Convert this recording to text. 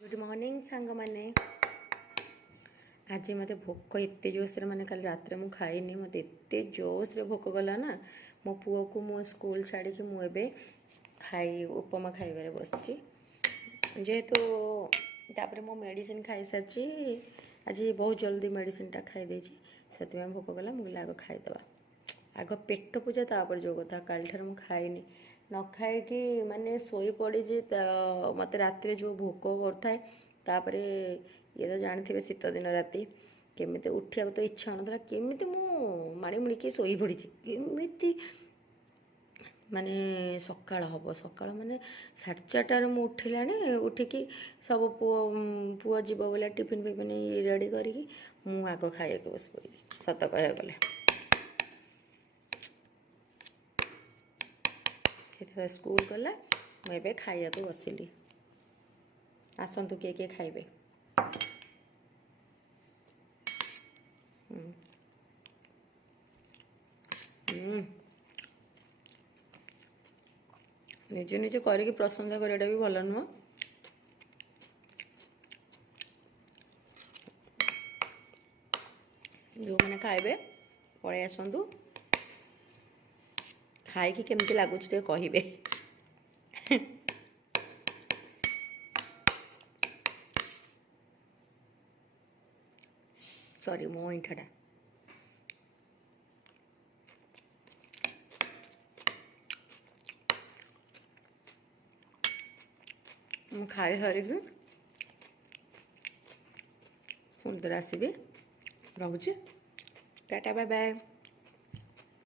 Good morning सांग मैंने आज मत भोक एत जोश मैंने कल रात में खाइनी मत एत जोश भोक गला ना मो पुओ को मो स्कूल छाड़ी मुझे खाई उपमा खाइबार बस जेहेतु तापर मो मेडिसिन खाई सारी आज बहुत जल्दी मेडिसिन टा खाई से भोक गला मुझे आग खाईदे आग पेट पूजा तापर जो कथा काली ठार मुझे खाइनी न खाई माने शोई पड़ी मत रात जो भोक कर ये तो जानते शीत दिन राति केमी उठा तो इच्छा होना केमी माड़ी मुड़ी शोई पड़ी केमी माने सकाळ हम सकाळ माने 4:30 मुझे उठिला उठिकी सब पुओ जीव बोला टिफिन फिफिन रेडी करी आग खाई बस पड़ी सत कह गले स्कूल गला मुझे खाया बसिली आसतु किए किए खाइबे निजे निजे करके प्रशंसा करवाटा भी भल नुह जो मैंने खाइबे पलि आसतु खाई केमती लगुच कहे सॉरी मो इठाटा खाई सारी सुंदर आसबि रखुची टाटा बाय बाय।